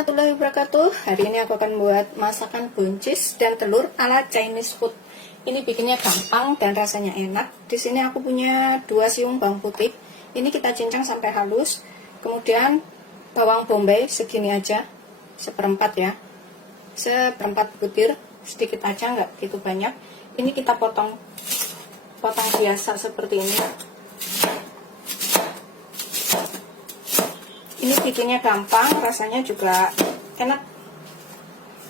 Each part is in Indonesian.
warahmatullahi wabarakatuh. Hari ini aku akan buat masakan buncis dan telur ala Chinese food. Ini bikinnya gampang dan rasanya enak. Di sini aku punya 2 siung bawang putih. Ini kita cincang sampai halus. Kemudian bawang bombay segini aja, seperempat ya, seperempat butir, sedikit aja, nggak gitu banyak. Ini kita potong biasa seperti ini. Ini bikinnya gampang, rasanya juga enak.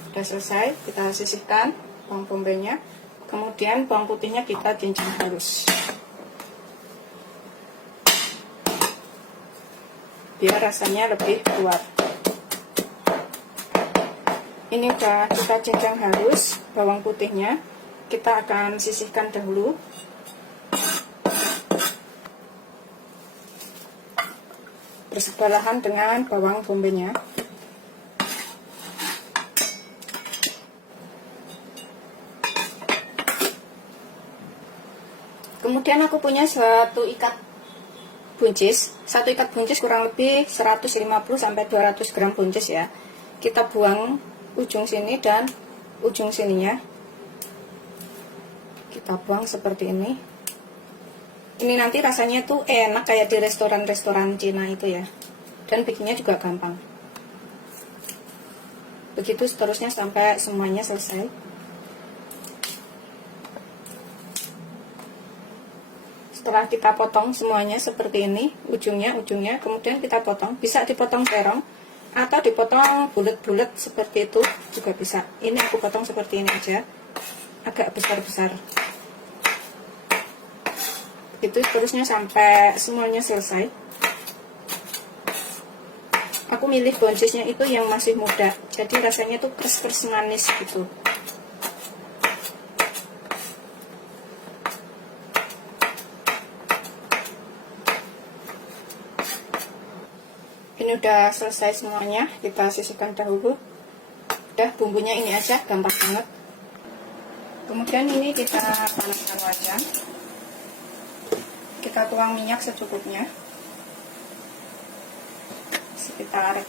Sudah selesai, kita sisihkan bawang bombaynya. Kemudian bawang putihnya kita cincang halus, biar rasanya lebih kuat. Ini udah kita cincang halus bawang putihnya. Kita akan sisihkan dahulu. Bersebelahan dengan bawang bombaynya. Kemudian aku punya satu ikat buncis. Satu ikat buncis kurang lebih 150 sampai 200 gram buncis ya. Kita buang ujung sini dan ujung sininya. Kita buang seperti ini. Ini nanti rasanya tuh enak kayak di restoran-restoran Cina itu ya. Dan bikinnya juga gampang. Begitu seterusnya sampai semuanya selesai. Setelah kita potong semuanya seperti ini, ujungnya, kemudian kita potong. Bisa dipotong terong atau dipotong bulat-bulat seperti itu juga bisa. Ini aku potong seperti ini aja, agak besar-besar. Itu terusnya sampai semuanya selesai. Aku milih buncisnya itu yang masih muda, jadi rasanya tuh kres-kres manis gitu. Ini udah selesai semuanya, kita sisihkan dahulu. Udah, bumbunya ini aja, gampang banget. Kemudian ini kita panaskan wajan. Kita tuang minyak secukupnya, sekitar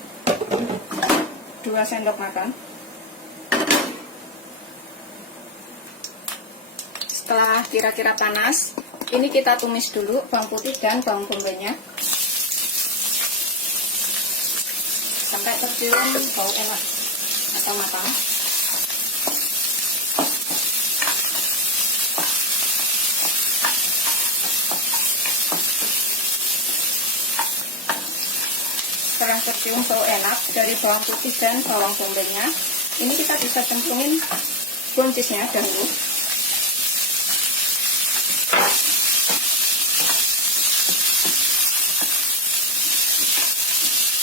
2 sendok makan. Setelah kira-kira panas, ini kita tumis dulu bawang putih dan bawang bombaynya sampai tercium bau enak atau matang. Setelah tercium bau enak dari bawang putih dan bawang bombaynya, ini kita bisa cemplungin buncisnya dahulu.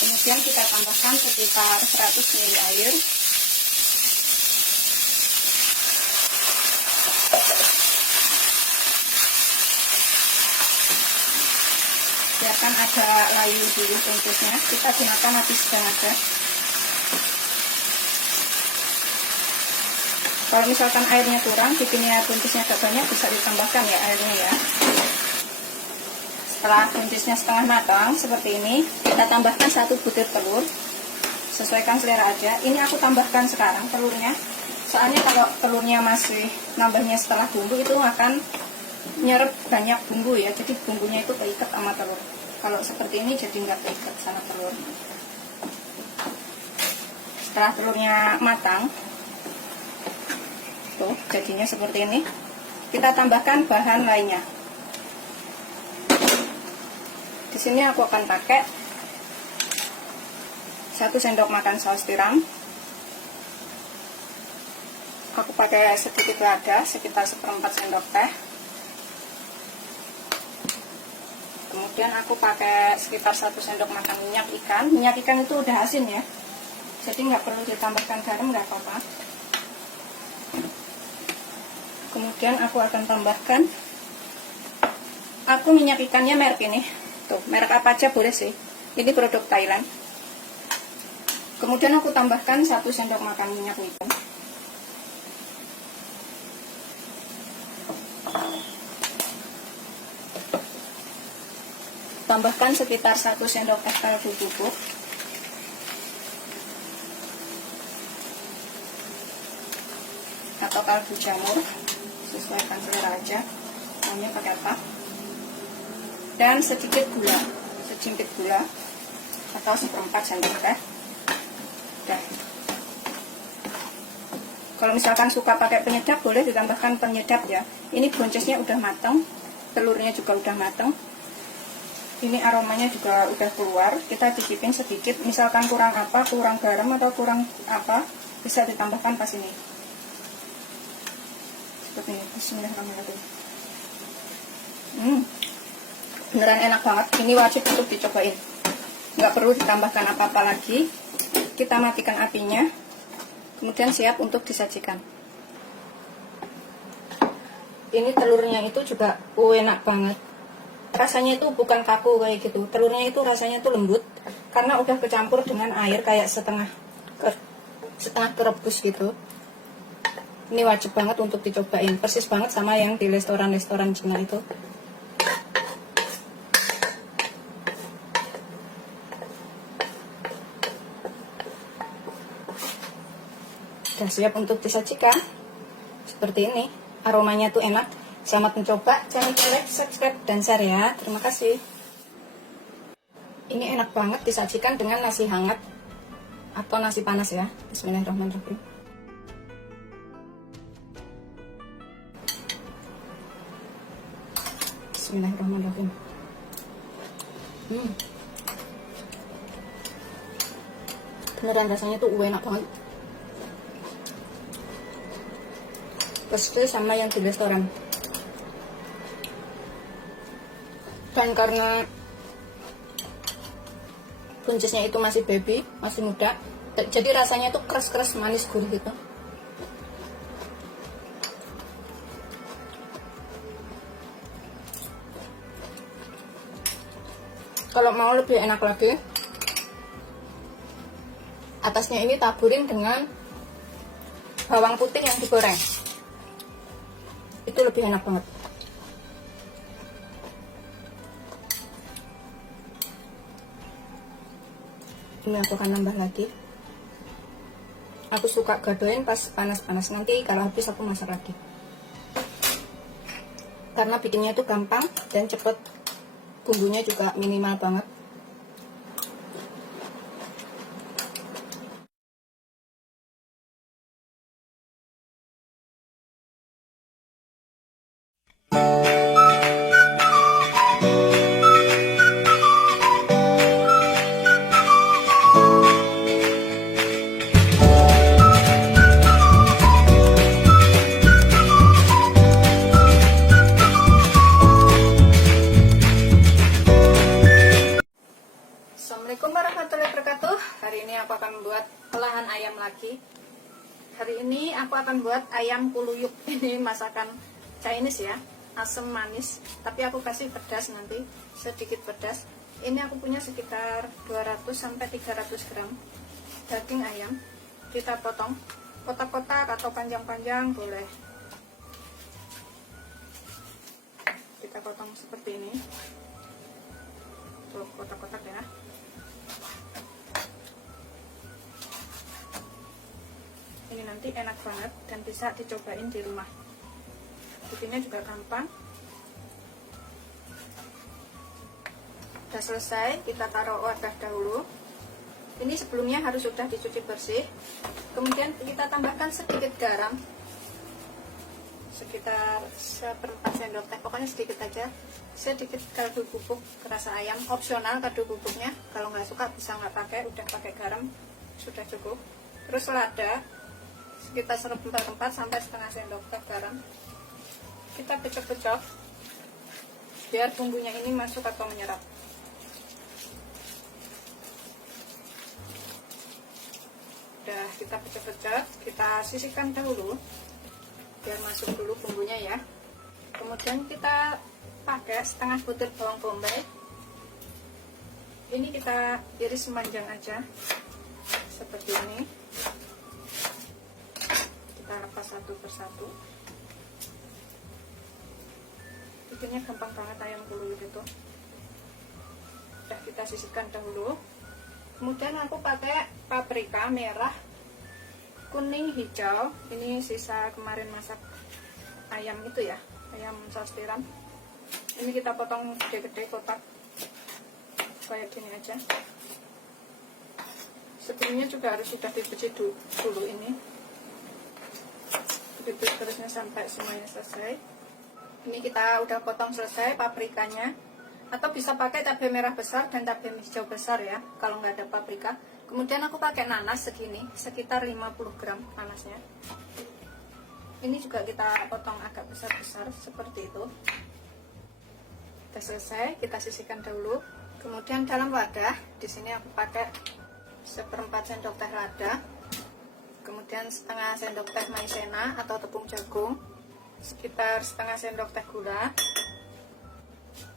Kemudian kita tambahkan sekitar 100 ml air. Biarkan ada layu dulu buncisnya, kita gunakan api sedang aja. Kalau misalkan airnya kurang, bikinnya buncisnya agak banyak, bisa ditambahkan ya airnya ya. Setelah buncisnya setengah matang seperti ini, kita tambahkan 1 butir telur. Sesuaikan selera aja. Ini aku tambahkan sekarang telurnya, soalnya kalau telurnya masih nambahnya setelah bumbu itu akan nyerap banyak bumbu ya, jadi bumbunya itu keikat sama telur. Kalau seperti ini jadi nggak keikat sama telur. Setelah telurnya matang, tuh jadinya seperti ini, kita tambahkan bahan lainnya. Di sini aku akan pakai 1 sendok makan saus tiram. Aku pakai sedikit lada, sekitar 1/4 sendok teh. Kemudian aku pakai sekitar 1 sendok makan minyak ikan. Minyak ikan itu udah asin ya, jadi nggak perlu ditambahkan garam, nggak apa-apa. Kemudian aku akan tambahkan, aku minyak ikannya merek ini, tuh merek apa aja boleh sih, ini produk Thailand. Kemudian aku tambahkan 1 sendok makan minyak wijen. Tambahkan sekitar 1 sendok teh kaldu bubuk. kaldu jamur, sesuaikan selera aja maunya pakai apa, dan sedikit gula atau 1/4 sendok teh. Udah. Kalau misalkan suka pakai penyedap boleh ditambahkan penyedap ya. Ini boncesnya udah matang, telurnya juga udah matang. Ini aromanya juga udah keluar. Kita cicipin sedikit, misalkan kurang apa, kurang garam atau kurang apa, bisa ditambahkan pas ini. Seperti ini. Bismillahirrahmanirrahim. Beneran enak banget. Ini wajib untuk dicobain. Nggak perlu ditambahkan apa-apa lagi. Kita matikan apinya. Kemudian siap untuk disajikan. Ini telurnya itu juga enak banget. Rasanya itu bukan kaku kayak gitu. Telurnya itu rasanya itu lembut karena udah kecampur dengan air kayak setengah kerebus gitu. Ini wajib banget untuk dicobain. Persis banget sama yang di restoran-restoran Cina itu. Sudah siap untuk disajikan. Seperti ini. Aromanya tuh enak. Selamat mencoba. Jangan lupa like, subscribe, dan share ya. Terima kasih. Ini enak banget disajikan dengan nasi hangat atau nasi panas ya. Bismillahirrahmanirrahim. Bismillahirrahmanirrahim. Beneran rasanya tuh enak banget. Persis sama yang di restoran. Dan karena buncisnya itu masih baby, masih muda, jadi rasanya tuh keras-keras, manis, gurih gitu. Kalau mau lebih enak lagi, atasnya ini taburin dengan bawang putih yang digoreng. Itu lebih enak banget. Ini aku akan nambah lagi. Aku suka gadoin pas panas-panas, nanti kalau habis aku masak lagi. Karena bikinnya itu gampang dan cepet. Bumbunya juga minimal banget. Assalamualaikum warahmatullahi wabarakatuh. Hari ini aku akan membuat olahan ayam lagi. Hari ini aku akan buat ayam kuluyuk. Ini masakan Chinese ya, asam manis, tapi aku kasih pedas nanti, sedikit pedas. Ini aku punya sekitar 200-300 gram daging ayam. Kita potong kotak-kotak atau panjang-panjang boleh. Kita potong seperti ini. Tuh, kotak-kotak ya. Ini nanti enak banget dan bisa dicobain di rumah. Bikinnya juga gampang. Udah selesai, kita taruh wadah dahulu. Ini sebelumnya harus sudah dicuci bersih. Kemudian kita tambahkan sedikit garam, sekitar 1/4 sendok teh, pokoknya sedikit aja. Sedikit kaldu bubuk kerasa ayam, opsional kaldu bubuknya. Kalau nggak suka bisa nggak pakai, udah pakai garam sudah cukup. Terus lada sekitar 1/4 sampai setengah sendok teh garam. Kita pecah-pecah biar bumbunya ini masuk atau menyerap. Udah kita pecah-pecah, kita sisihkan dahulu biar masuk dulu bumbunya ya. Kemudian kita pakai setengah butir bawang bombay. Ini kita iris memanjang aja seperti ini. Kita lepas satu persatu. Bikinnya gampang banget ayam kuluyuk itu. Udah kita sisihkan dahulu. Kemudian aku pakai paprika merah kuning, hijau. Ini sisa kemarin masak ayam itu ya, ayam saus tiram. Ini kita potong gede-gede kotak kayak gini aja. Sebelumnya juga harus sudah dicuci dulu ini. Begitu terusnya sampai semuanya selesai. Ini kita udah potong selesai paprikanya, atau bisa pakai cabai merah besar dan cabai hijau besar ya kalau nggak ada paprika. Kemudian aku pakai nanas segini, sekitar 50 gram nanasnya. Ini juga kita potong agak besar-besar seperti itu. Sudah selesai, kita sisihkan dahulu. Kemudian dalam wadah, di sini aku pakai 1/4 sendok teh lada, kemudian setengah sendok teh maizena atau tepung jagung, sekitar setengah sendok teh gula,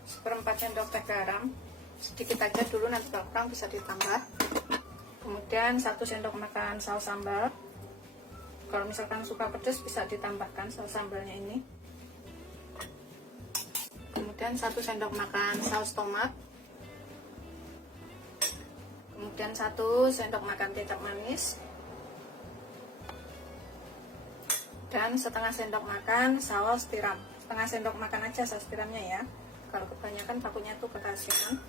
1/4 sendok teh garam, sedikit aja dulu, nanti kalau kurang bisa ditambah. Kemudian 1 sendok makan saus sambal. Kalau misalkan suka pedas bisa ditambahkan saus sambalnya ini. Kemudian 1 sendok makan saus tomat. Kemudian 1 sendok makan kecap manis. Dan setengah sendok makan saus tiram. Setengah sendok makan aja saus tiramnya ya. Kalau kebanyakan takutnya tuh kekasihan.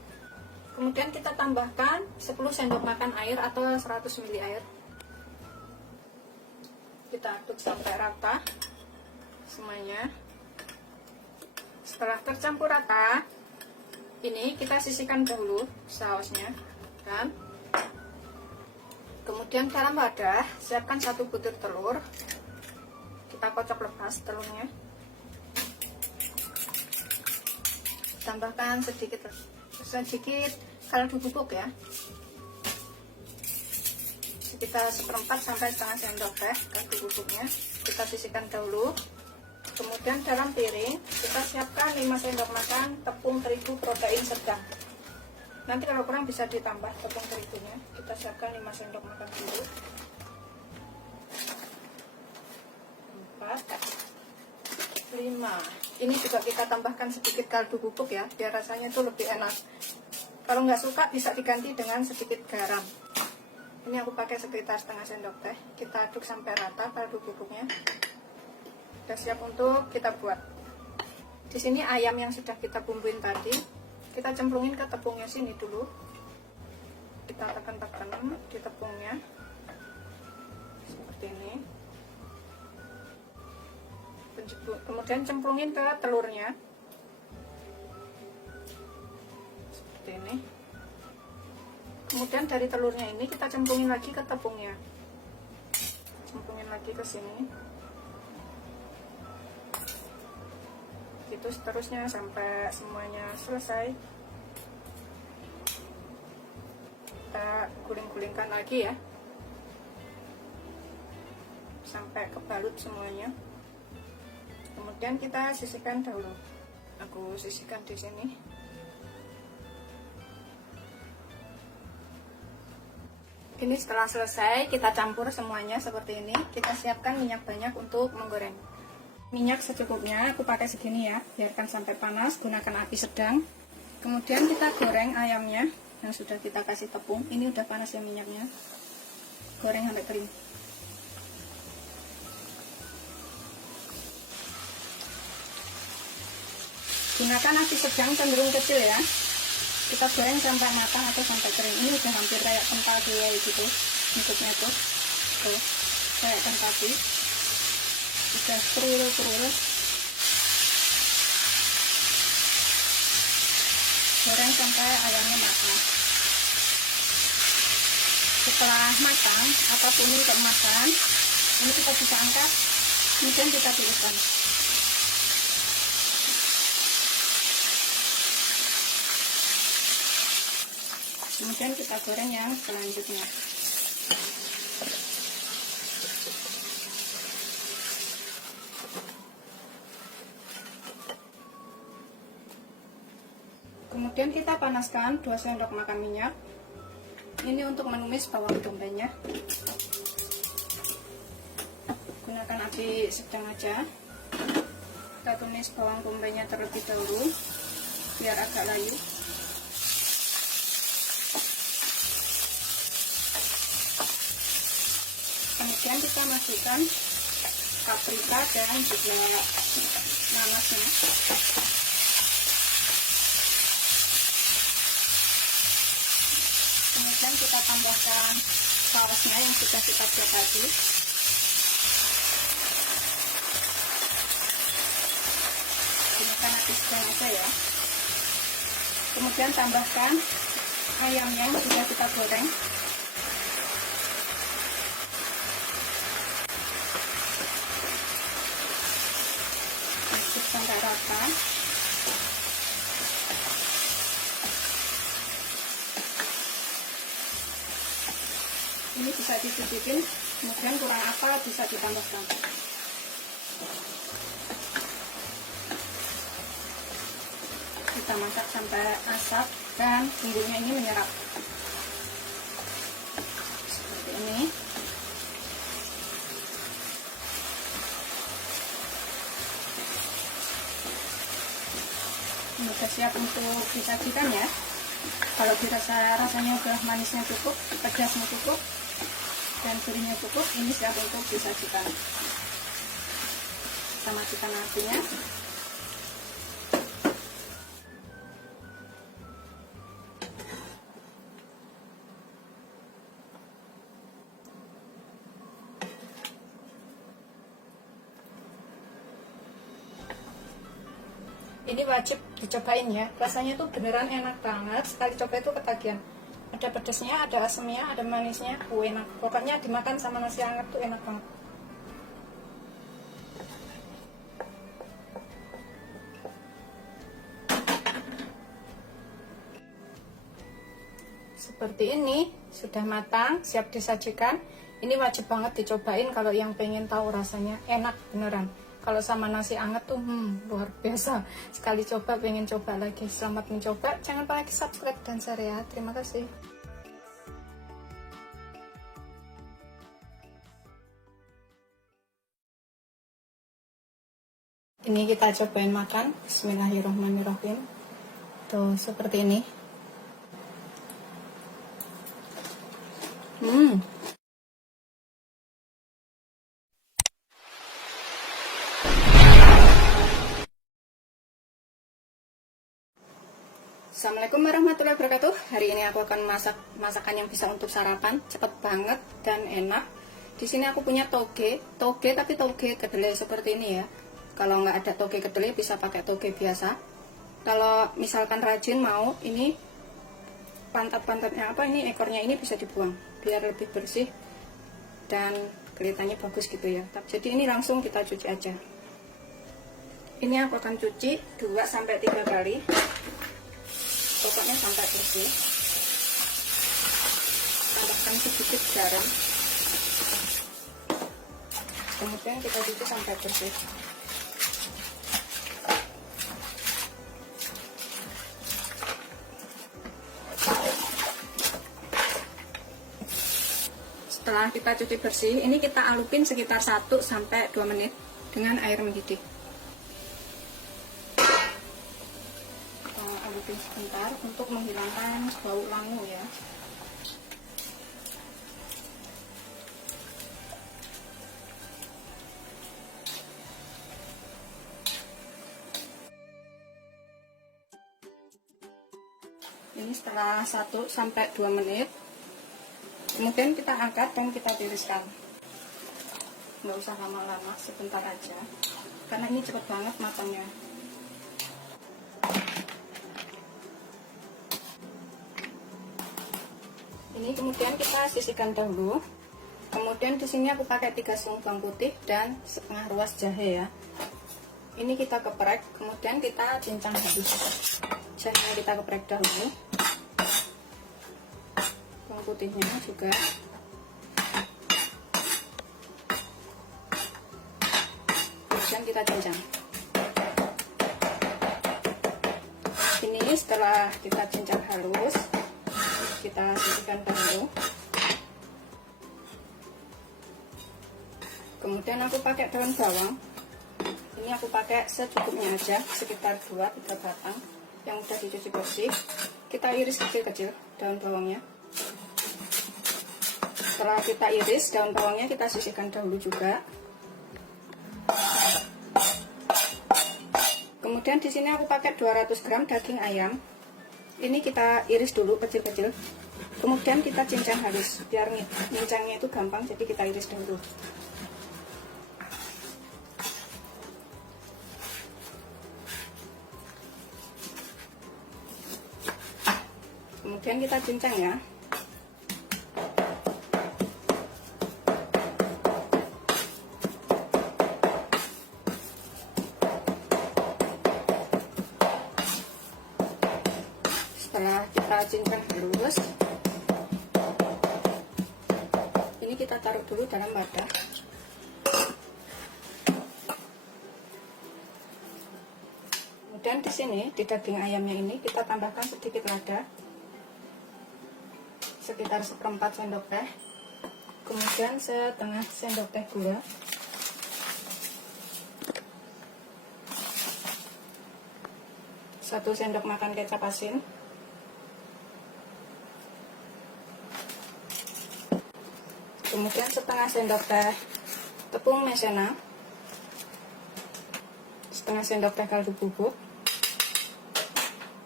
Kemudian kita tambahkan 10 sendok makan air atau 100 ml air. Kita aduk sampai rata semuanya. Setelah tercampur rata, ini kita sisihkan dahulu sausnya. Dan kemudian dalam wadah siapkan 1 butir telur. Kita kocok lepas telurnya. Tambahkan sedikit kaldu bubuk ya, sekitar 1/4 sampai setengah sendok teh kaldu bubuknya. Kita sisihkan dahulu. Kemudian dalam piring kita siapkan 5 sendok makan tepung terigu protein sedang. Nanti kalau kurang bisa ditambah tepung terigunya. Kita siapkan 5 sendok makan dulu. 4, 5. Ini juga kita tambahkan sedikit kaldu bubuk ya, biar rasanya itu lebih enak. Kalau nggak suka bisa diganti dengan sedikit garam. Ini aku pakai sekitar setengah sendok teh. Kita aduk sampai rata kaldu bubuknya. Sudah siap untuk kita buat. Di sini ayam yang sudah kita bumbuin tadi, kita cemplungin ke tepungnya sini dulu. Kita tekan-tekan di tepungnya seperti ini. Kemudian cemplungin ke telurnya seperti ini. Kemudian dari telurnya ini kita cemplungin lagi ke tepungnya, cemplungin lagi ke sini. Itu seterusnya sampai semuanya selesai. Kita guling-gulingkan lagi ya sampai kebalut semuanya. Kemudian kita sisihkan dahulu. Aku sisihkan di sini. Ini setelah selesai kita campur semuanya seperti ini. Kita siapkan minyak banyak untuk menggoreng. Minyak secukupnya, aku pakai segini ya, biarkan sampai panas, gunakan api sedang. Kemudian kita goreng ayamnya yang sudah kita kasih tepung. Ini udah panas ya minyaknya. Goreng sampai kering. Gunakan api sedang cenderung kecil ya. Kita goreng sampai matang atau sampai kering. Ini udah hampir kayak kental gulai gitu bentuknya tuh. Tuh, kayak kentati. Udah kerul-kerul. Goreng sampai ayamnya matang. Setelah matang atau kuning keemasan, ini kita bisa angkat, kemudian kita tiriskan. Kemudian kita goreng yang selanjutnya. Kemudian kita panaskan 2 sendok makan minyak. Ini untuk menumis bawang bombaynya. Gunakan api sedang aja. Kita tumis bawang bombaynya terlebih dahulu biar agak layu. Kemudian kita masukkan paprika dan juga nanasnya. Kemudian kita tambahkan sausnya yang sudah kita buat tadi. Gunakan api sedang aja ya. Kemudian tambahkan ayamnya yang sudah kita goreng. Aduk sampai rata. Ini bisa dicicipin, kemudian kurang apa bisa ditambahkan. Kita masak sampai asap dan bumbunya ini menyerap seperti ini. Ini sudah siap untuk disajikan ya. Kalau dirasa rasanya udah manisnya cukup, pedasnya cukup, dan gurihnya cukup, ini siap untuk disajikan. Kita matikan apinya. Ini wajib dicobain ya, rasanya tuh beneran enak banget. Sekali coba itu ketagihan. Ada pedasnya, ada asamnya, ada manisnya, enak. Pokoknya dimakan sama nasi hangat tuh enak banget. Seperti ini, sudah matang, siap disajikan. Ini wajib banget dicobain kalau yang pengen tahu rasanya enak beneran. Kalau sama nasi hangat tuh luar biasa. Sekali coba pengen coba lagi. Selamat mencoba, jangan lupa like, subscribe, dan share ya. Terima kasih. Ini kita cobain makan. Bismillahirrahmanirrahim. Tuh seperti ini. Assalamualaikum warahmatullahi wabarakatuh. Hari ini aku akan masak masakan yang bisa untuk sarapan, cepet banget dan enak. Di sini aku punya toge tapi toge kedelai seperti ini ya. Kalau nggak ada toge kedelai bisa pakai toge biasa. Kalau misalkan rajin mau, ini pantat-pantatnya ini ekornya ini bisa dibuang biar lebih bersih dan kelihatannya bagus gitu ya. Jadi ini langsung kita cuci aja. Ini aku akan cuci 2-3 kali. Pokoknya sampai bersih. Tambahkan sedikit garam. Kemudian kita cuci sampai bersih. Setelah kita cuci bersih, ini kita alupin sekitar 1-2 menit dengan air mendidih. Alupin sebentar untuk menghilangkan bau langu ya. Ini setelah 1-2 menit, kemudian kita angkat dan kita tiriskan. Nggak usah lama-lama, sebentar aja, karena ini cepet banget matangnya. Ini kemudian kita sisihkan dahulu. Kemudian di sini aku pakai 3 siung bawang putih dan setengah ruas jahe ya. Ini kita geprek, kemudian kita cincang halus. Jahenya kita geprek dahulu. Bawang putihnya juga. Kemudian kita cincang. Ini setelah kita cincang halus, kita sisihkan dahulu. Kemudian aku pakai daun bawang. Ini aku pakai secukupnya aja, sekitar 2-3 batang yang udah dicuci bersih. Kita iris kecil-kecil daun bawangnya. Setelah kita iris, daun bawangnya kita sisihkan dahulu juga. Kemudian di sini aku pakai 200 gram daging ayam. Ini kita iris dulu kecil-kecil. Kemudian kita cincang halus, biar ngincangnya itu gampang, jadi kita iris dulu. Kemudian kita cincang ya. Setelah kita cincang halus, ini kita taruh dulu dalam wadah. Kemudian di sini di daging ayamnya ini kita tambahkan sedikit lada, sekitar 1/4 sendok teh. Kemudian setengah sendok teh gula. Satu sendok makan kecap asin. Kemudian setengah sendok teh tepung maizena. Setengah sendok teh kaldu bubuk.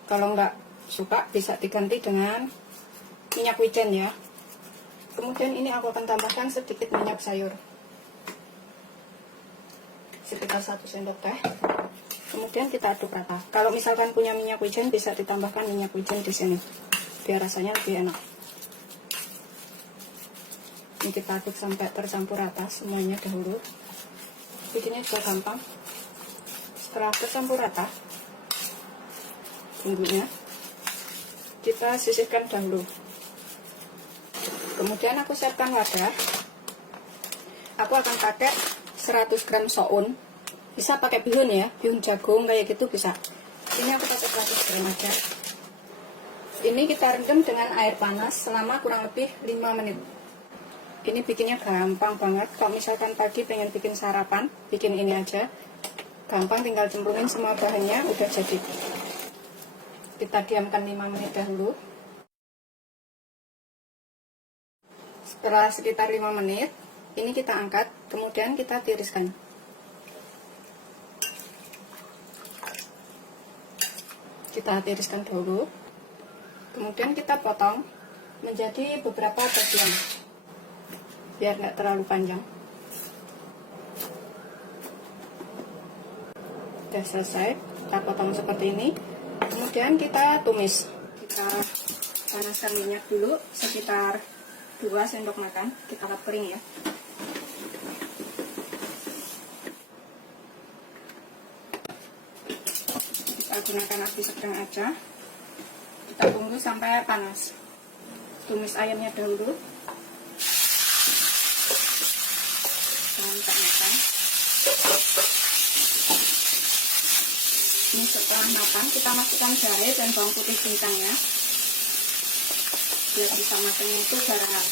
Kalau nggak suka bisa diganti dengan minyak wijen ya. Kemudian ini aku akan tambahkan sedikit minyak sayur, sekitar 1 sendok teh. Kemudian kita aduk rata. Kalau misalkan punya minyak wijen bisa ditambahkan minyak wijen di sini, biar rasanya lebih enak. Ini kita aduk sampai tercampur rata semuanya dahulu. Bikinnya juga gampang. Setelah tercampur rata bumbunya, kita sisihkan dahulu. Kemudian aku siapkan wadah. Aku akan pakai 100 gram soun. Bisa pakai bihun ya, bihun jagung kayak gitu bisa. Ini aku pakai 100 gram aja. Ini kita rendam dengan air panas selama kurang lebih 5 menit. Ini bikinnya gampang banget. Kalau misalkan pagi pengen bikin sarapan, bikin ini aja. Gampang, tinggal cemplungin semua bahannya, udah jadi. Kita diamkan 5 menit dahulu. Setelah sekitar 5 menit, ini kita angkat, kemudian kita tiriskan. Kita tiriskan dahulu. Kemudian kita potong menjadi beberapa bagian, biar nggak terlalu panjang. Sudah selesai, kita potong seperti ini. Kemudian kita tumis. Kita panaskan minyak dulu sekitar 2 sendok makan, kita lap kering ya. Kita gunakan api sedang aja. Kita tunggu sampai panas. Tumis ayamnya dahulu. Sampai matang. Ini setelah matang, kita masukkan jahe dan bawang putih cincangnya, biar bisa matangnya itu barengan.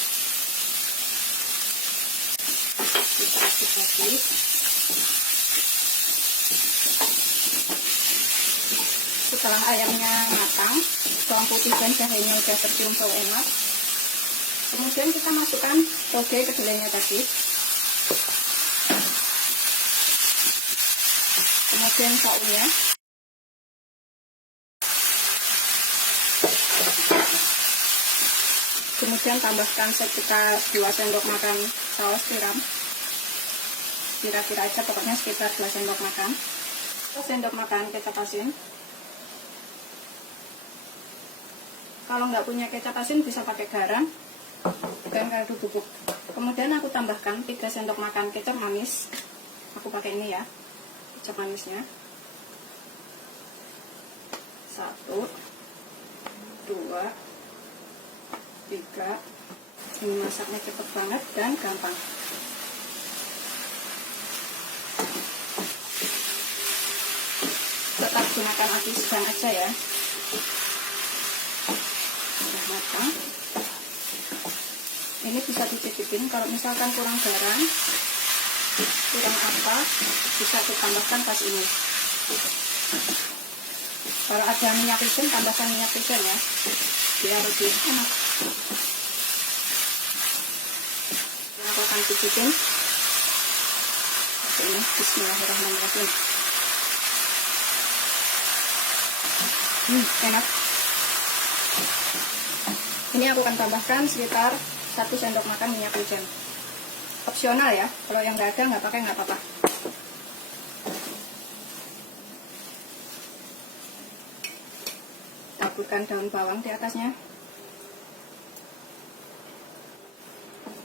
Kita aduk lagi. Setelah ayamnya matang, bawang putih dan jahenya udah tercium bau enak, kemudian kita masukkan toge kedelainya tadi. Kemudian sausnya. Kemudian tambahkan sekitar 2 sendok makan saus tiram. Kira-kira aja, pokoknya sekitar 2 sendok makan. 1 sendok makan kecap asin. Kalau nggak punya kecap asin bisa pakai garam dan kaldu bubuk. Kemudian aku tambahkan 3 sendok makan kecap manis. Aku pakai ini ya, kecap manisnya. 1, 2, 3. Ini masaknya cepet banget dan gampang. Tetap gunakan api sedang aja ya. Sudah matang. Ini bisa dicicipin, kalau misalkan kurang garam, kurang apa, bisa ditambahkan pas ini. Kalau ada minyak wijen, tambahkan minyak wijen ya, biar lebih enak. akan cicipin. Ini bismillahirrahmanirrahim. Enak. Ini aku akan tambahkan sekitar 1 sendok makan minyak wijen. Opsional ya, kalau yang nggak ada nggak pakai nggak apa-apa. Taburkan daun bawang di atasnya.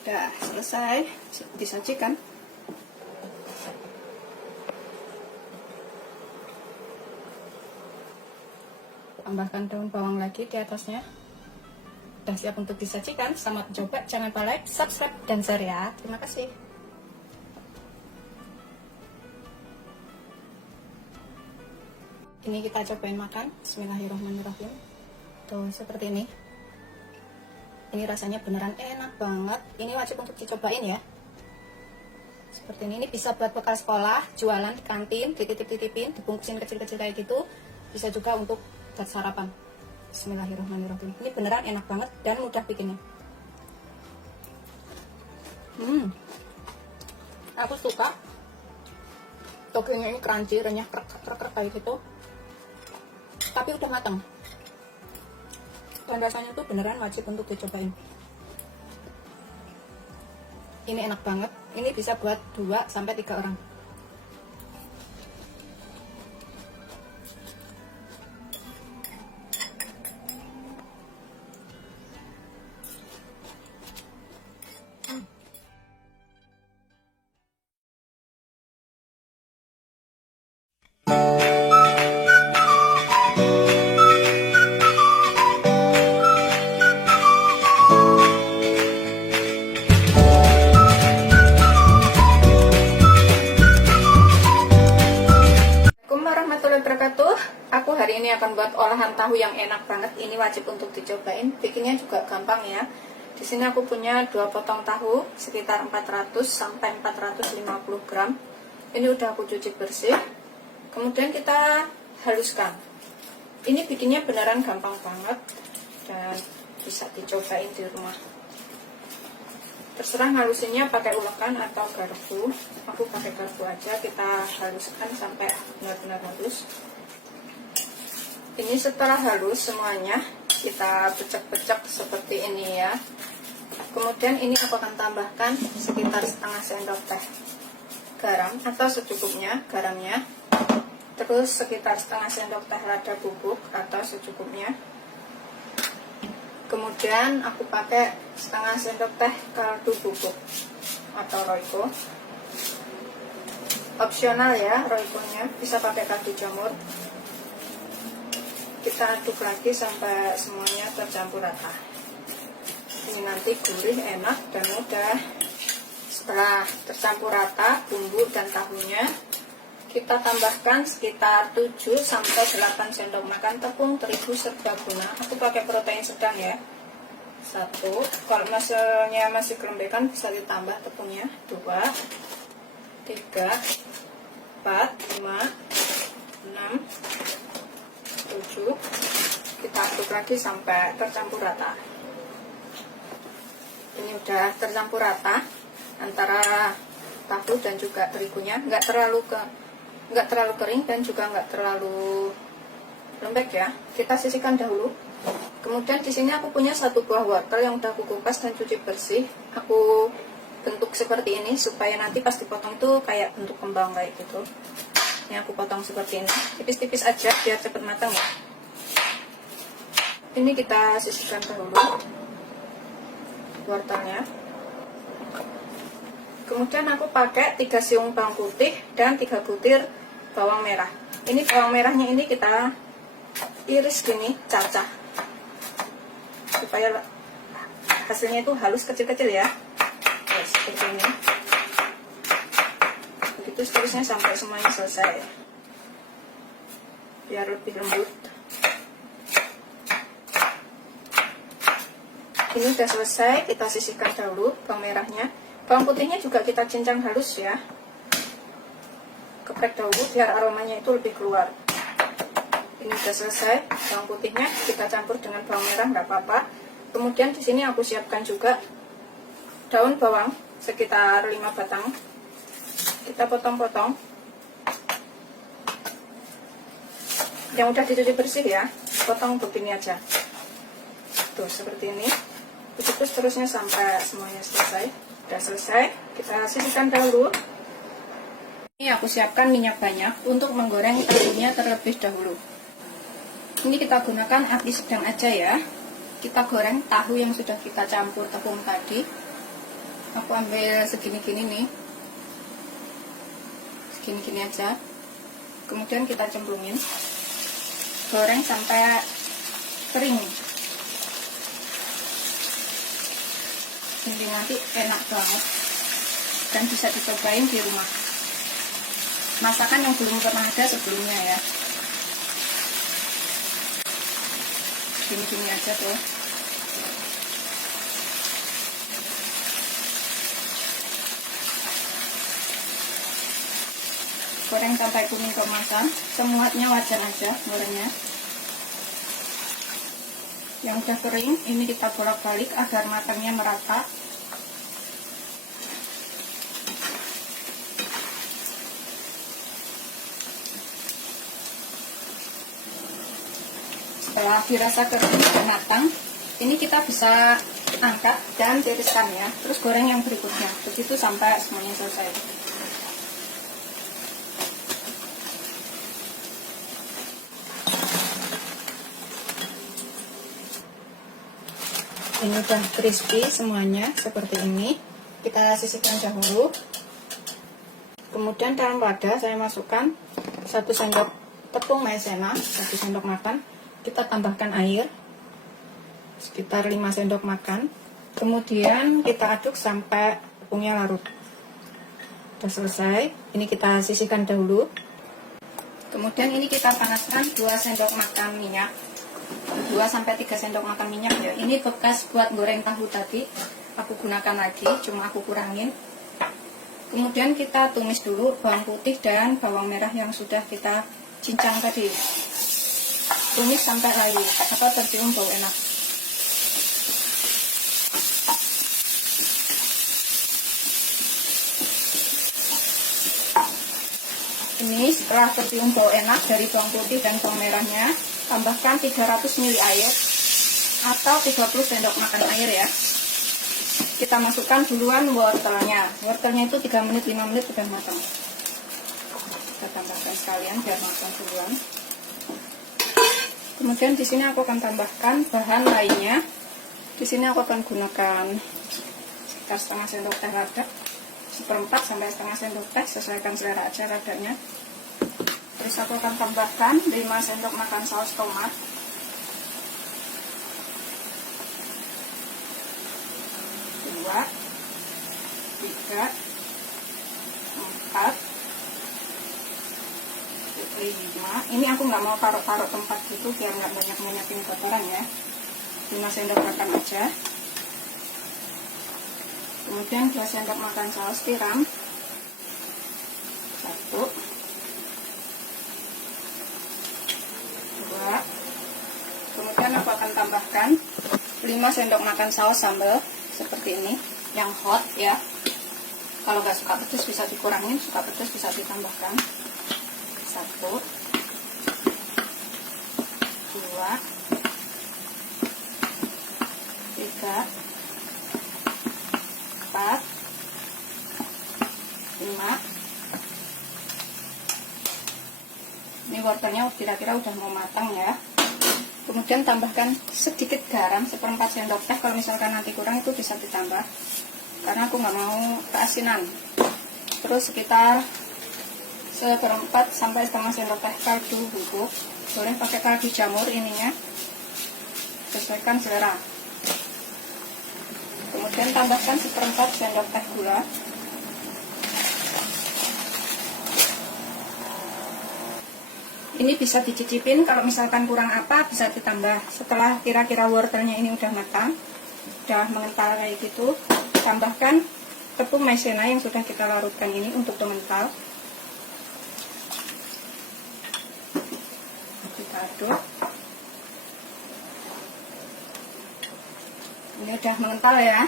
Udah selesai, disajikan. Tambahkan daun bawang lagi di atasnya. Udah siap untuk disajikan. Selamat mencoba. Jangan lupa like, subscribe, dan share ya. Terima kasih. Ini kita cobain makan. Bismillahirrahmanirrahim. Tuh seperti ini. Ini rasanya beneran enak banget. Ini wajib untuk dicobain ya. Seperti ini bisa buat bekal sekolah, jualan di kantin, dititip-titipin, dibungkusin kecil-kecil kayak gitu. Bisa juga untuk buat sarapan. Bismillahirrahmanirrahim. Ini beneran enak banget dan mudah bikinnya. Aku suka toppingnya ini crunchy, renyah, krek kayak gitu. Tapi udah matang. Dan rasanya tuh beneran wajib untuk dicobain. Ini enak banget. Ini bisa buat 2-3 orang. Warahmatullahi wabarakatuh. Aku hari ini akan buat olahan tahu yang enak banget. Ini wajib untuk dicobain. Bikinnya juga gampang ya. Di sini aku punya 2 potong tahu sekitar 400 sampai 450 gram. Ini udah aku cuci bersih. Kemudian kita haluskan. Ini bikinnya beneran gampang banget dan bisa dicobain di rumah. Terserah halusinnya pakai ulekan atau garpu. Aku pakai garpu aja. Kita haluskan sampai benar-benar halus. Ini setelah halus semuanya, kita pecek-pecek seperti ini ya. Kemudian ini aku akan tambahkan sekitar setengah sendok teh garam atau secukupnya garamnya. Terus sekitar setengah sendok teh lada bubuk atau secukupnya. Kemudian aku pakai setengah sendok teh kaldu bubuk atau roiko. Opsional ya roikonya, bisa pakai kaldu jamur. Kita aduk lagi sampai semuanya tercampur rata. Ini nanti gurih, enak, dan mudah. Setelah tercampur rata bumbu dan tahunya, kita tambahkan sekitar 7-8 sendok makan tepung terigu serbaguna. Aku pakai protein sedang ya. 1. Kalau misalnya masih kelembekan bisa ditambah tepungnya. 2, 3, 4, 5, 6, 7. Kita aduk lagi sampai tercampur rata. Ini udah tercampur rata antara tahu dan juga terigunya. Nggak terlalu kering dan juga nggak terlalu lembek ya. Kita sisihkan dahulu. Kemudian di sini aku punya 1 buah wortel yang udah aku kupas dan cuci bersih. Aku bentuk seperti ini supaya nanti pas dipotong tuh kayak bentuk kembang kayak gitu. Ini aku potong seperti ini, tipis-tipis aja biar cepet matang ya. Ini kita sisihkan dahulu wortelnya. Kemudian aku pakai 3 siung bawang putih dan 3 butir bawang merah. Ini bawang merahnya ini kita iris gini, cacah, supaya hasilnya itu halus kecil-kecil ya. Nah, seperti ini. Begitu seterusnya sampai semuanya selesai, biar lebih lembut. Ini udah selesai, kita sisihkan dahulu bawang merahnya. Bawang putihnya juga kita cincang halus ya. Geprek dahulu biar aromanya itu lebih keluar. Ini udah selesai, bawang putihnya kita campur dengan bawang merah, nggak apa-apa. Kemudian di sini aku siapkan juga daun bawang sekitar 5 batang. Kita potong-potong. Yang udah dicuci bersih ya, potong begini aja. Tuh, seperti ini. Begitu seterusnya sampai semuanya selesai. Udah selesai, kita sisihkan dahulu. Ini aku siapkan minyak banyak untuk menggoreng tahunya terlebih dahulu. Ini kita gunakan api sedang aja ya. Kita goreng tahu yang sudah kita campur tepung tadi. Aku ambil segini-gini nih. Segini-gini aja. Kemudian kita cemplungin. Goreng sampai kering. Ini nanti enak banget. Dan bisa dicobain di rumah. Masakan yang belum pernah ada sebelumnya ya. Gini-gini aja tuh. Goreng sampai kuning keemasan, semuanya wajar aja gorengnya. Yang udah kering, ini kita bolak-balik agar matangnya merata. Setelah dirasa kering dan matang, ini kita bisa angkat dan tiriskan ya. Terus goreng yang berikutnya, begitu sampai semuanya selesai. Ini udah crispy semuanya seperti ini. Kita sisihkan dahulu. Kemudian dalam wadah saya masukkan 1 sendok tepung maizena, 1 sendok makan. Kita tambahkan air sekitar 5 sendok makan. Kemudian kita aduk sampai tepungnya larut. Sudah selesai. Ini kita sisihkan dahulu. Kemudian ini kita panaskan 2 sendok makan minyak. 2-3 sendok makan minyak ya. Ini bekas buat goreng tahu tadi. Aku gunakan lagi, cuma aku kurangin. Kemudian kita tumis dulu bawang putih dan bawang merah yang sudah kita cincang tadi. Tumis sampai layu atau tercium bau enak. Ini setelah tercium bau enak dari bawang putih dan bawang merahnya, tambahkan 300 ml air atau 30 sendok makan air ya. Kita masukkan duluan wortelnya. Wortelnya itu 3 menit 5 menit sudah matang. Kita tambahkan sekalian biar matang duluan. Kemudian di sini aku akan tambahkan bahan lainnya. Di sini aku akan gunakan sekitar setengah sendok teh lada, 1/4 sampai setengah sendok teh, sesuaikan selera aja ladanya. Terus aku akan tambahkan 5 sendok makan saus tomat. Dua, 3, 4, 5. Ini aku nggak mau taruh-taruh tempat gitu biar nggak banyak minyakin kotoran ya. 5 sendok makan aja. Kemudian 2 sendok makan saus tiram. 1, 2. Kemudian aku akan tambahkan 5 sendok makan saus sambal seperti ini, yang hot ya. Kalau nggak suka pedas bisa dikurangin, suka pedas bisa ditambahkan. 1, 2, 3, 4, 5. Ini wortelnya kira-kira udah mau matang ya. Kemudian tambahkan sedikit garam, 1/4 sendok teh. Kalau misalkan nanti kurang itu bisa ditambah, karena aku nggak mau keasinan. Terus sekitar 1/4 sampai setengah sendok teh kaldu bubuk. Boleh pakai kaldu jamur ininya, sesuaikan selera. Kemudian tambahkan 1/4 sendok teh gula. Ini bisa dicicipin, kalau misalkan kurang apa bisa ditambah. Setelah kira-kira wortelnya ini udah matang, udah mengental kayak gitu, tambahkan tepung maizena yang sudah kita larutkan ini untuk mengental. Kita aduk. Ini udah mengental ya.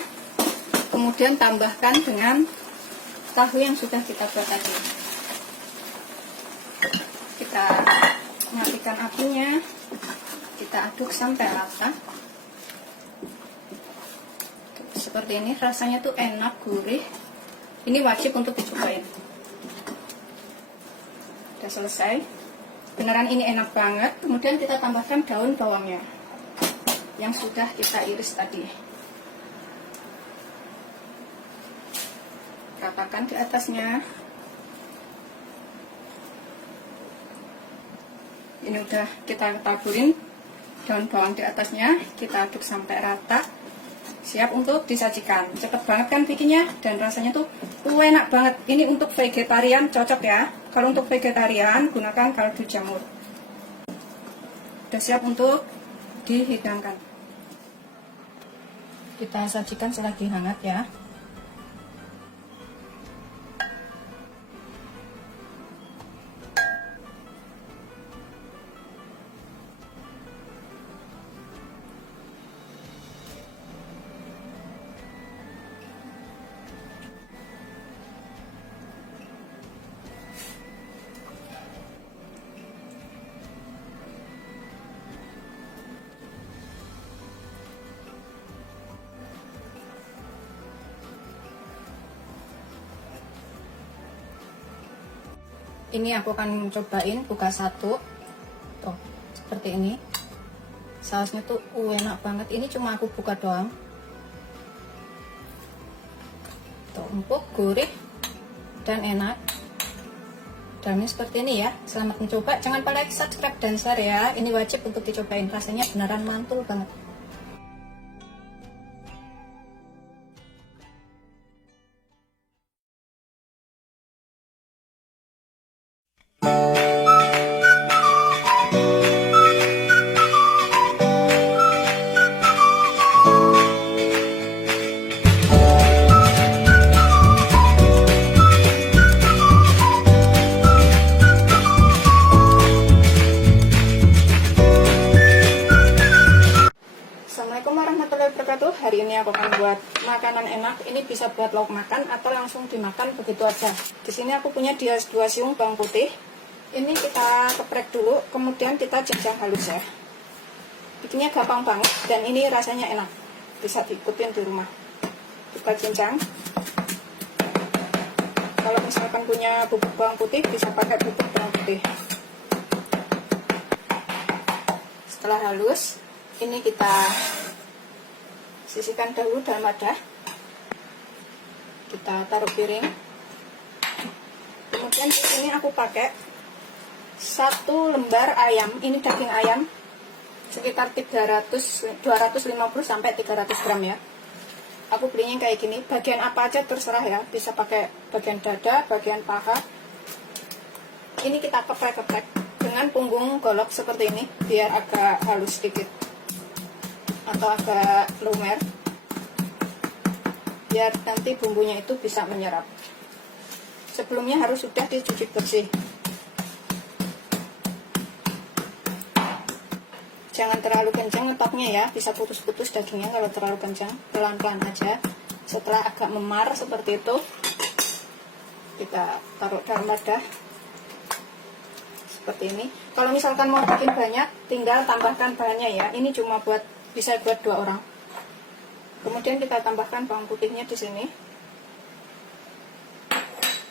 Kemudian tambahkan dengan tahu yang sudah kita buat tadi. Kita matikan apinya, kita aduk sampai rata. Seperti ini, rasanya tuh enak, gurih. Ini wajib untuk dicobain. Udah selesai, beneran ini enak banget. Kemudian kita tambahkan daun bawangnya yang sudah kita iris tadi. Ratakan di atasnya. Ini udah kita taburin daun bawang di atasnya, kita aduk sampai rata. Siap untuk disajikan. Cepet banget kan bikinnya, dan rasanya tuh enak banget. Ini untuk vegetarian cocok ya. Kalau untuk vegetarian gunakan kaldu jamur. Udah siap untuk dihidangkan. Kita sajikan selagi hangat ya. Ini aku akan cobain buka satu. Tuh, seperti ini. Sausnya tuh enak banget. Ini cuma aku buka doang. Tuh, empuk, gurih, dan enak. Dalamnya seperti ini ya. Selamat mencoba. Jangan lupa like, subscribe, dan share ya. Ini wajib untuk dicobain. Rasanya beneran mantul banget. Assalamualaikum warahmatullahi wabarakatuh. Hari ini aku akan buat makanan enak. Ini bisa buat lauk makan atau langsung dimakan begitu aja. Di sini aku punya 2 siung bawang putih. Ini kita geprek dulu, kemudian kita cincang halus ya. Bikinnya gampang banget dan ini rasanya enak. Bisa diikutin di rumah. Kita cincang. Kalau misalkan punya bubuk bawang putih, bisa pakai bubuk bawang putih. Setelah halus, ini kita sisihkan dahulu dalam wadah. Kita taruh piring. Kemudian di sini aku pakai 1 lembar ayam. Ini daging ayam sekitar 250 sampai 300 gram ya. Aku belinya kayak gini. Bagian apa aja terserah ya. Bisa pakai bagian dada, bagian paha. Ini kita keprek-keprek dengan punggung golok seperti ini biar agak halus sedikit atau agak lumer, biar nanti bumbunya itu bisa menyerap. Sebelumnya harus sudah dicuci bersih. Jangan terlalu kencang ngetoknya ya, bisa putus-putus dagingnya kalau terlalu kencang. Pelan-pelan aja. Setelah agak memar seperti itu, kita taruh dalam wadah seperti ini. Kalau misalkan mau bikin banyak, tinggal tambahkan bahannya ya. Ini cuma bisa buat 2 orang. Kemudian kita tambahkan bawang putihnya di sini.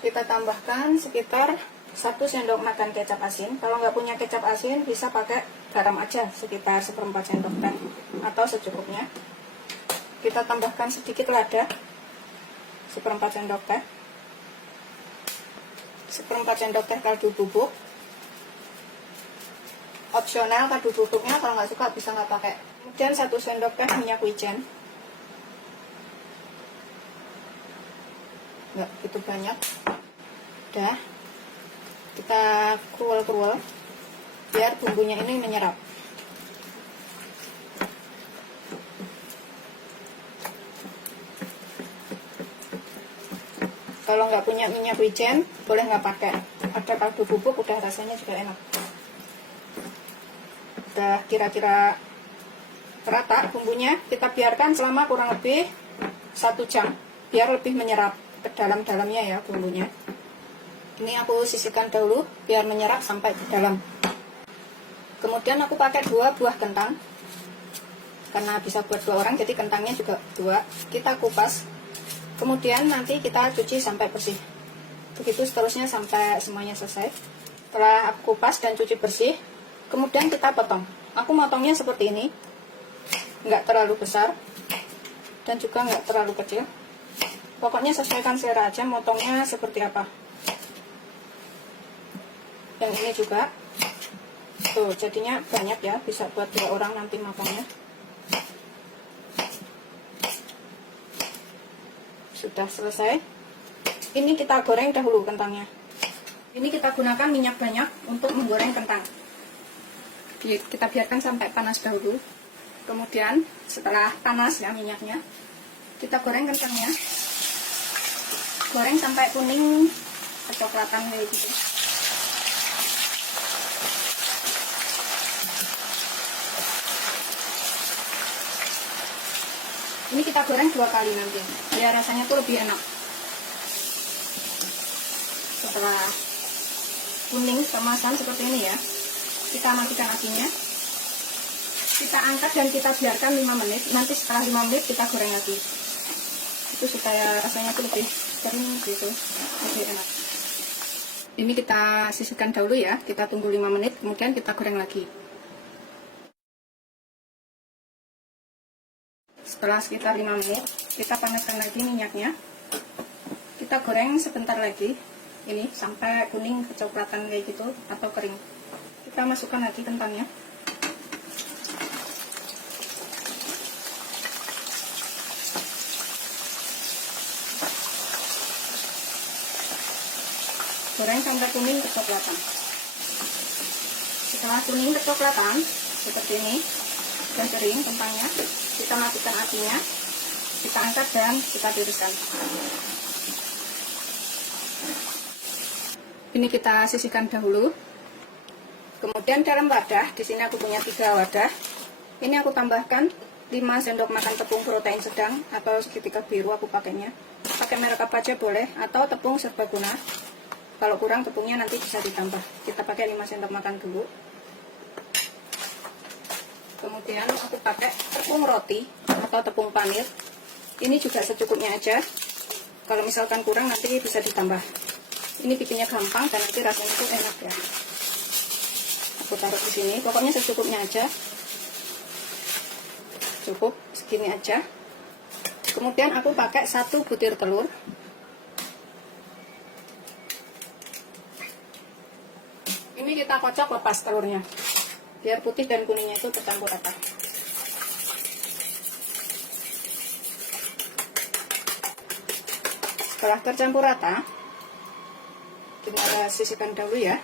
Kita tambahkan sekitar 1 sendok makan kecap asin. Kalau nggak punya kecap asin, bisa pakai garam aja sekitar 1/4 sendok teh atau secukupnya. Kita tambahkan sedikit lada, 1/4 sendok teh, 1/4 sendok teh kaldu bubuk. Opsional kaldu bubuknya, kalau nggak suka bisa nggak pakai. Kemudian 1 sendok teh minyak wijen. Nggak itu banyak. Udah, kita kerual-kerual biar bumbunya ini menyerap. Kalau nggak punya minyak wijen, boleh nggak pakai. Ada kaldu bubuk, udah rasanya juga enak. Udah kira-kira rata bumbunya, kita biarkan selama kurang lebih 1 jam. biar lebih menyerap ke dalam-dalamnya ya bumbunya. Ini aku sisihkan dahulu biar menyerap sampai ke dalam. Kemudian aku pakai 2 buah kentang, karena bisa buat 2 orang, jadi kentangnya juga 2. Kita kupas, kemudian nanti kita cuci sampai bersih. Begitu seterusnya sampai semuanya selesai. Setelah aku kupas dan cuci bersih, kemudian kita potong. Aku motongnya seperti ini, nggak terlalu besar dan juga nggak terlalu kecil. Pokoknya sesuaikan selera aja motongnya seperti apa. Yang ini juga tuh, jadinya banyak ya, bisa buat 2 orang nanti motongnya. Sudah selesai. Ini kita goreng dahulu kentangnya. Ini kita gunakan minyak banyak untuk menggoreng kentang. Kita biarkan sampai panas dahulu. Kemudian setelah panas ya minyaknya, kita goreng kentangnya. Goreng sampai kuning kecoklatan kayak gitu. Ini kita goreng 2 kali nanti, biar rasanya tuh lebih enak. Setelah kuning kemasan seperti ini ya, kita matikan apinya. Kita angkat dan kita biarkan 5 menit. Nanti setelah 5 menit kita goreng lagi. Itu supaya rasanya tuh lebih kering gitu, lebih enak. Ini kita sisihkan dahulu ya, kita tunggu 5 menit, kemudian kita goreng lagi. Setelah sekitar 5 menit, kita panaskan lagi minyaknya. Kita goreng sebentar lagi, ini sampai kuning kecoklatan kayak gitu atau kering. Kita masukkan lagi kentangnya. Goreng sampai kuning kecoklatan. Setelah kuning kecoklatan seperti ini dan kering kentangnya, kita matikan apinya, kita angkat dan kita tiriskan. Ini kita sisihkan dahulu. Kemudian dalam wadah, di sini aku punya 3 wadah. Ini aku tambahkan 5 sendok makan tepung protein sedang atau segitiga biru aku pakainya. Pakai merek apa aja boleh, atau tepung serbaguna. Kalau kurang tepungnya nanti bisa ditambah. Kita pakai 5 sendok makan dulu. Kemudian aku pakai tepung roti atau tepung panir. Ini juga secukupnya aja. Kalau misalkan kurang nanti bisa ditambah. Ini bikinnya gampang dan nanti rasanya tuh enak ya. Aku taruh di sini. Pokoknya secukupnya aja. Cukup segini aja. Kemudian aku pakai 1 butir telur. Ini kita kocok lepas telurnya, biar putih dan kuningnya itu tercampur rata. Setelah tercampur rata, kita sisihkan dahulu ya.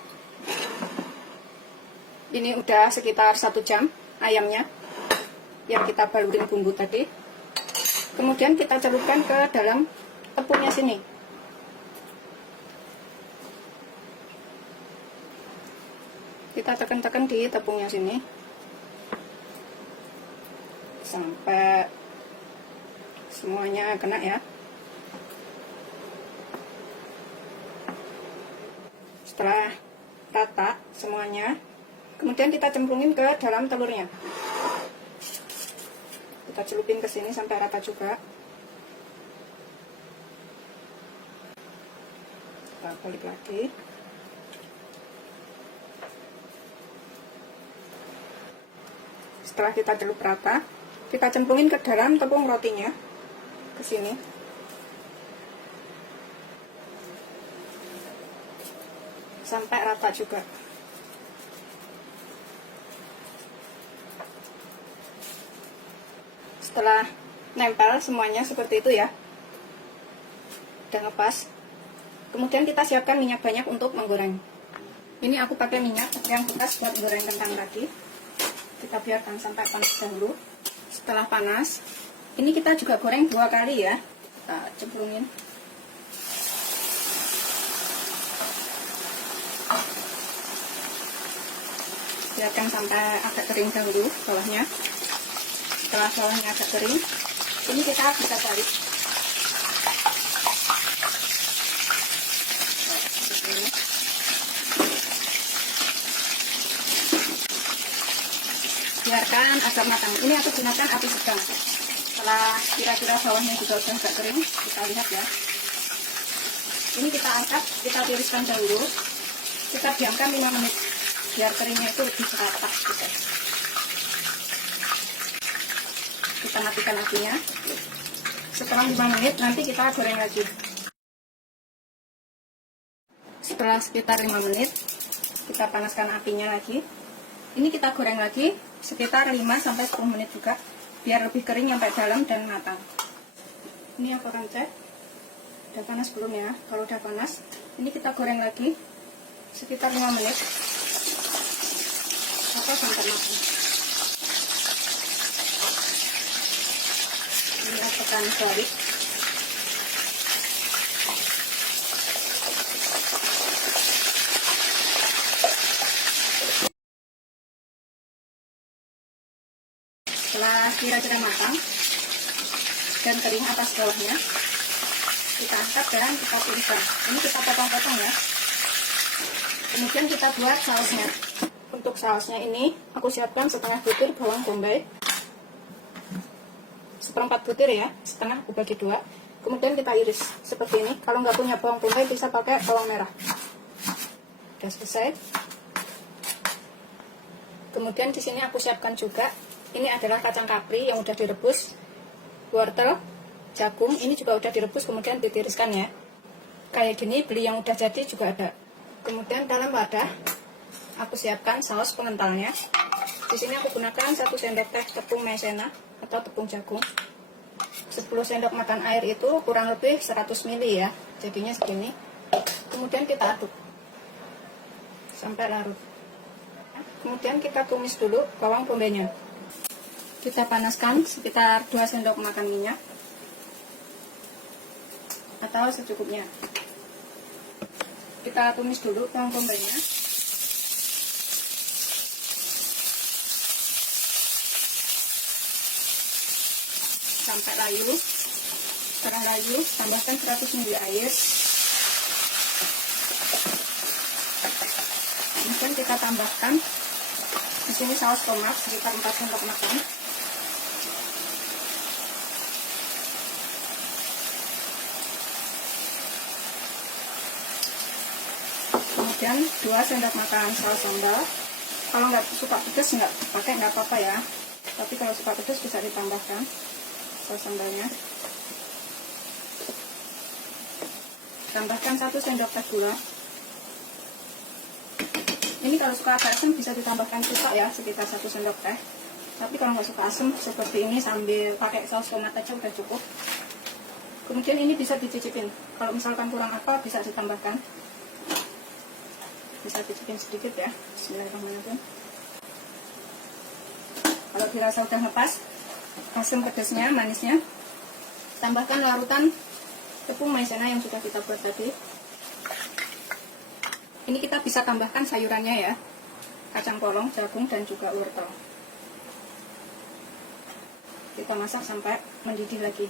Ini udah sekitar 1 jam ayamnya yang kita balurin bumbu tadi. Kemudian kita celupkan ke dalam tepungnya sini. Kita tekan-tekan di tepungnya sini sampai semuanya kena ya. Setelah rata semuanya, kemudian kita cemplungin ke dalam telurnya. Kita celupin ke sini sampai rata juga. Kita balik lagi. Setelah kita celup rata, kita cemplungin ke dalam tepung rotinya, ke sini. Sampai rata juga. Setelah nempel semuanya seperti itu ya, udah ngepas. Kemudian kita siapkan minyak banyak untuk menggoreng. Ini aku pakai minyak yang bekas buat goreng kentang tadi. Kita biarkan sampai panas dahulu. Setelah panas, ini kita juga goreng 2 kali ya. Kita cemplungin. Biarkan sampai agak kering dahulu bawahnya. Setelah bawahnya agak kering, ini kita bisa balik. biarkan agak matang. Ini aku gunakan api sedang. Setelah kira-kira bawahnya juga sudah agak kering, kita lihat ya. Ini kita angkat, kita tiriskan dahulu. Kita diamkan 5 menit biar keringnya itu lebih merata gitu. Kita matikan apinya. Setelah 5 menit nanti kita goreng lagi. Setelah sekitar 5 menit kita panaskan apinya lagi. Ini kita goreng lagi sekitar 5-10 menit juga biar lebih kering sampai dalam dan matang. Ini aku akan cek udah panas belum ya. Kalau udah panas, ini kita goreng lagi sekitar 5 menit atau sampai matang. Ini aku akan balik. Setelah kira-kira matang dan kering atas bawahnya, kita angkat dan kita tiriskan. Ini kita potong-potong ya. Kemudian kita buat sausnya. Untuk sausnya ini aku siapkan setengah butir bawang bombay, seperempat butir ya, setengah aku bagi 2. Kemudian kita iris seperti ini. Kalau nggak punya bawang bombay bisa pakai bawang merah. Sudah selesai. Kemudian di sini aku siapkan juga. Ini adalah kacang kapri yang udah direbus, wortel, jagung, ini juga udah direbus kemudian ditiriskan ya. Kayak gini beli yang udah jadi juga ada. Kemudian dalam wadah aku siapkan saus pengentalnya. Di sini aku gunakan 1 sendok teh tepung maizena atau tepung jagung. 10 sendok makan air itu kurang lebih 100 ml ya. Jadinya segini. Kemudian kita aduk sampai larut. Kemudian kita tumis dulu bawang bombaynya. Kita panaskan sekitar 2 sendok makan minyak atau secukupnya. Kita tumis dulu bawang bombaynya. Sampai layu. Setelah layu, tambahkan 100 ml air. Kemudian kita tambahkan di sini saus tomat sekitar 4 sendok makan. Kemudian 2 sendok makan saus sambal. Kalau nggak suka pedas nggak pakai, nggak apa-apa ya. Tapi kalau suka pedas bisa ditambahkan saus sambalnya. Tambahkan 1 sendok teh gula. Ini kalau suka agak asam bisa ditambahkan cuka ya, sekitar 1 sendok teh. Tapi kalau nggak suka asam seperti ini sambil pakai saus tomat aja udah cukup. Kemudian ini bisa dicicipin. Kalau misalkan kurang apa bisa ditambahkan. Bisa cicipin sedikit ya. Bismillahirrahmanirrahim. Kalau dirasa udah ngepas asam pedasnya, manisnya, tambahkan larutan tepung maizena yang sudah kita buat tadi. Ini kita bisa tambahkan sayurannya ya, kacang polong, jagung, dan juga wortel. Kita masak sampai mendidih lagi.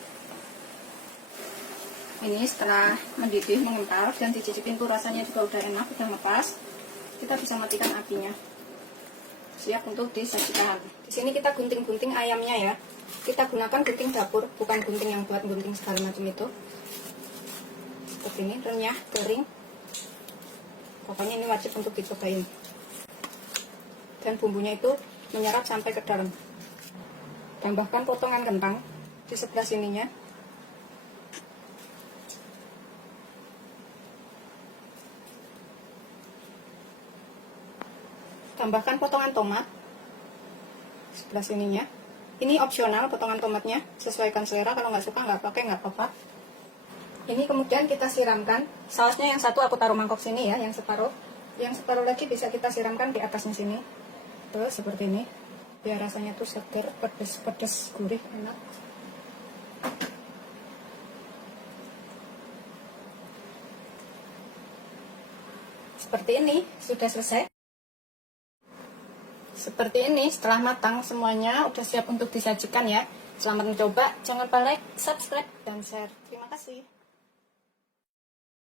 Ini setelah mendidih, mengental, dan dicicipin tuh rasanya juga udah enak, udah ngepas. Kita bisa matikan apinya. Siap untuk disajikan. Di sini kita gunting-gunting ayamnya ya. Kita gunakan gunting dapur, bukan gunting yang buat gunting segala macam itu. Seperti ini, renyah, kering. Pokoknya ini wajib untuk dicobain. Dan bumbunya itu menyerap sampai ke dalam. Tambahkan potongan kentang di sebelah sininya. Tambahkan potongan tomat sebelah sininya. Ini opsional potongan tomatnya, sesuaikan selera. Kalau nggak suka nggak pakai, nggak apa-apa. Ini kemudian kita siramkan sausnya. Yang satu aku taruh mangkok sini ya, yang separuh lagi bisa kita siramkan di atasnya sini. Terus seperti ini, biar rasanya tuh seger, pedes, gurih, enak. Seperti ini, sudah selesai. Seperti ini, setelah matang semuanya udah siap untuk disajikan ya. Selamat mencoba, jangan lupa like, subscribe, dan share. Terima kasih.